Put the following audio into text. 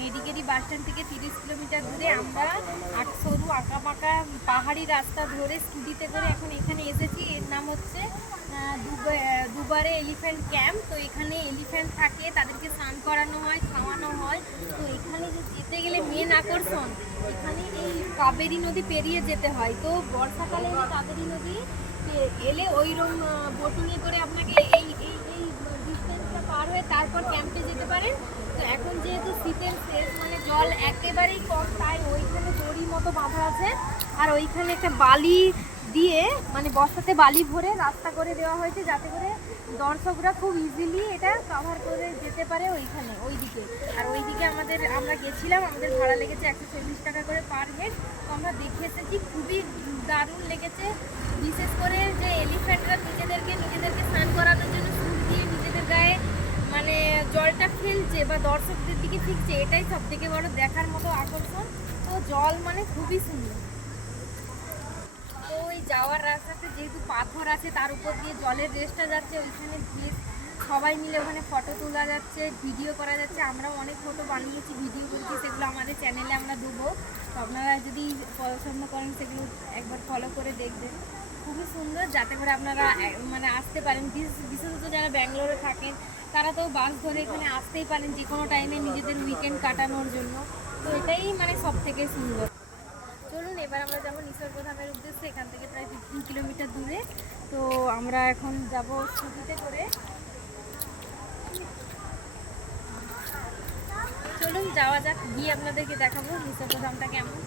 মেডিকেরি bus stand থেকে 30 kilometre দূরে আমরা সরু আঁকাবাঁকা পাহাড়ি রাস্তা ধরে স্কুটিতে করে এখন এখানে এসেছি। এর নাম হচ্ছে দুবারে এলিফ্যান্ট ক্যাম্প। তো এখানে এলিফ্যান্ট থাকে, তাদেরকে স্নান করানো হয়, খাওয়ানো হয়। তো এখানে যেতে গেলে মেন আকর্ষণ, এখানে এই কাবেরী নদী পেরিয়ে যেতে হয়। তো বর্ষাকালে এই কাবেরী নদী এলে ওইরকম বোটিংয়ে করে আপনাকে এই এই এই ডিস্টেন্সটা পার হয়ে তারপর ক্যাম্পে যেতে পারেন। তো এখন যেহেতু শীতের শেষ, মানে জল একেবারেই কম, তাই ওইখানে দড়ি মতো বাঁধা আছে। আর ওইখানে একটা বালি দিয়ে, মানে বর্ষাতে বালি ভরে রাস্তা করে দেওয়া হয়েছে, যাতে করে দর্শকরা খুব ইজিলি এটা কভার করে যেতে পারে ওইখানে ওইদিকে। আর ওইদিকে আমরা গেছিলাম, আমাদের ভাড়া লেগেছে 140 টাকা করে পার হেড। তো আমরা দেখে এসেছি, খুবই দারুণ লেগেছে। বিশেষ করে যে এলিফ্যান্টরা নিজেদেরকে স্নান করানোর জন্য সুর দিয়ে নিজেদের গায়ে মানে জলটা ফেলছে বা দর্শকদের দিকে ফিরছে, এটাই সব থেকে বড় দেখার মতো আকর্ষণ। তো জল মানে খুবই সুন্দর। তো ওই যাওয়ার রাস্তাতে যেহেতু পাথর আছে, তার উপর দিয়ে জলের রেসটা যাচ্ছে, ওইখানে সবাই মিলে ওখানে ফটো তোলা যাচ্ছে, ভিডিও করা যাচ্ছে। আমরাও অনেক ফটো বানিয়েছি, ভিডিও করেছি, সেগুলো আমাদের চ্যানেলে আমরা দেবো। তো আপনারা যদি পছন্দ করেন সেগুলো একবার ফলো করে দেখবেন। খুবই সুন্দর, যাতে করে আপনারা মানে আসতে পারেন। বিশেষত যারা ব্যাঙ্গালোরে থাকেন তারা তো বাস ধরে এখানে আসতেই পারেন যে কোনো টাইমে নিজেদের উইকেন্ড কাটানোর জন্য। তো এটাই মানে সব থেকে সুন্দর। চলুন এবার আমরা যাবো নিসর্গধামের উদ্দেশ্যে। এখান থেকে প্রায় 15 কিলোমিটার দূরে। তো আমরা এখন যাব স্কুটিতে করে। চলুন যাওয়া যাক, গিয়ে আপনাদেরকে দেখাবো নিসর্গধামটা কেমন।